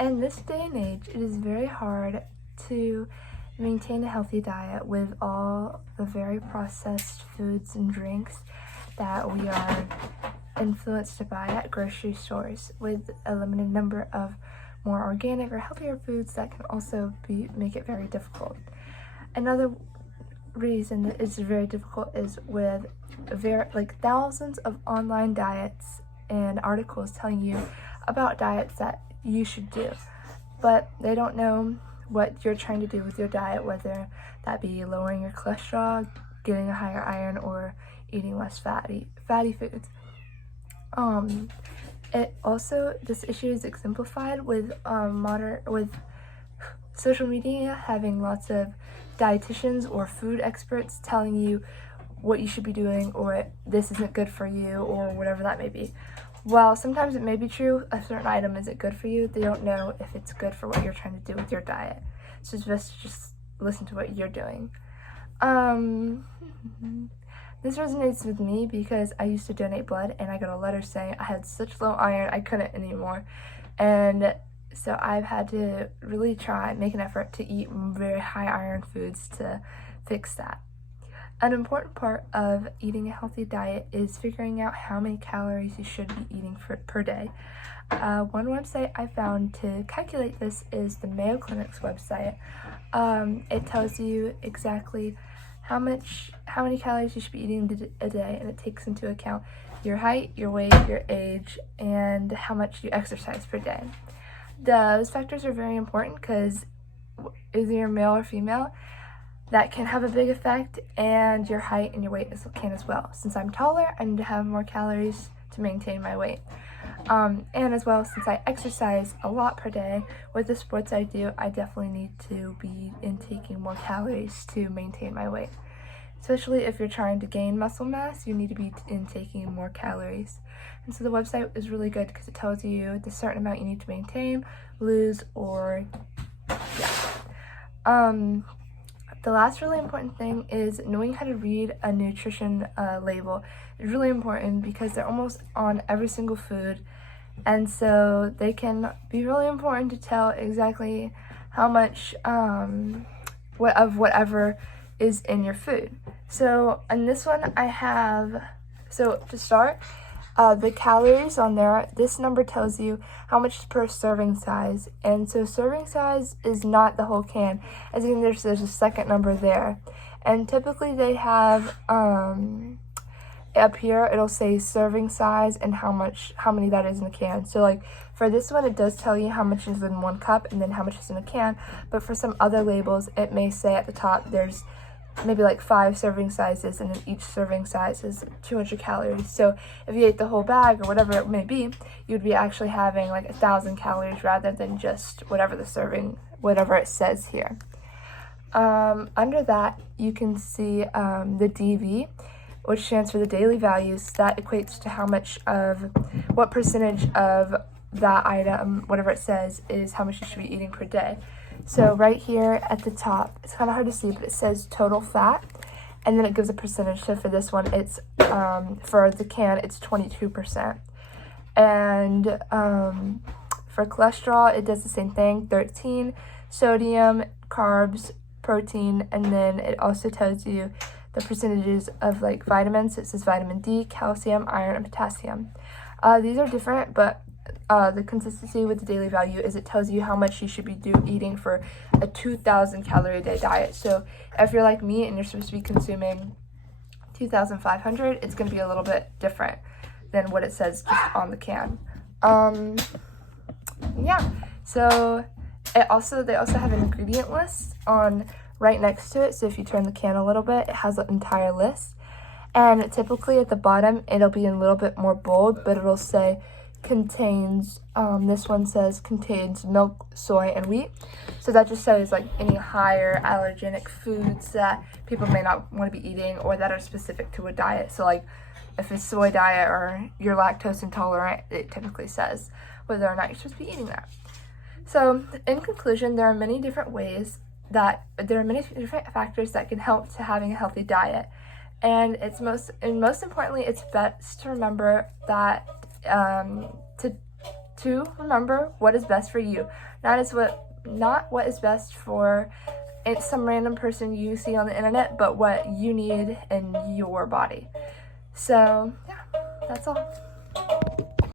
In this day and age, it is very hard to maintain a healthy diet with all the very processed foods and drinks that we are influenced to buy at grocery stores, with a limited number of more organic or healthier foods that can also make it very difficult. Another reason that it's very difficult is with thousands of online diets and articles telling you about diets that you should do, but they don't know what you're trying to do with your diet, whether that be lowering your cholesterol, getting a higher iron, or eating less fatty foods. This issue is exemplified with social media having lots of dietitians or food experts telling you what you should be doing, or this isn't good for you, or whatever that may be. While sometimes it may be true, a certain item isn't good for you, they don't know if it's good for what you're trying to do with your diet. So it's best to just listen to what you're doing. This resonates with me because I used to donate blood and I got a letter saying I had such low iron I couldn't anymore. And so I've had to really make an effort to eat very high iron foods to fix that. An important part of eating a healthy diet is figuring out how many calories you should be eating per day. One website I found to calculate this is the Mayo Clinic's website. It tells you exactly how many calories you should be eating a day, and it takes into account your height, your weight, your age, and how much you exercise per day. Those factors are very important because either you're male or female, that can have a big effect, and your height and your weight can as well. Since I'm taller, I need to have more calories to maintain my weight. And as well, since I exercise a lot per day with the sports I do, I definitely need to be intaking more calories to maintain my weight. Especially if you're trying to gain muscle mass, you need to be intaking more calories. And so the website is really good because it tells you the certain amount you need to maintain, lose, or The last really important thing is knowing how to read a nutrition label. It's really important because they're almost on every single food, and so they can be really important to tell exactly how much of whatever is in your food. So in this one to start, the calories on there, this number tells you how much per serving size. And so serving size is not the whole can. As you can, there's a second number there. And typically they have, up here, it'll say serving size and how many that is in a can. So like for this one, it does tell you how much is in 1 cup and then how much is in a can. But for some other labels, it may say at the top, there's maybe like 5 serving sizes, and then each serving size is 200 calories. So if you ate the whole bag or whatever it may be, you'd be actually having like 1,000 calories rather than just whatever it says here. Under that, you can see the DV, which stands for the daily values. That equates to what percentage of that item, whatever it says, is how much you should be eating per day. So right here at the top, it's kind of hard to see, but it says total fat, and then it gives a percentage. So for this one, it's for the can, it's 22%. And for cholesterol, it does the same thing, 13, sodium, carbs, protein, and then it also tells you the percentages of like vitamins. It says vitamin D, calcium, iron, and potassium. These are different, but the consistency with the daily value is it tells you how much you should be eating for a 2,000 calorie a day diet. So if you're like me and you're supposed to be consuming 2,500, it's going to be a little bit different than what it says just on the can. So they also have an ingredient list on right next to it. So if you turn the can a little bit, it has an entire list. And typically at the bottom, it'll be in a little bit more bold, but it'll say contains, this one says contains milk, soy, and wheat. So that just says like any higher allergenic foods that people may not want to be eating or that are specific to a diet. So like if it's soy diet or you're lactose intolerant, it typically says whether or not you're supposed to be eating that. So in conclusion, there are many different factors that can help to having a healthy diet. And most importantly, it's best to remember that to remember what is best for you, not what is best for some random person you see on the internet, but what you need in your body. So yeah, that's all.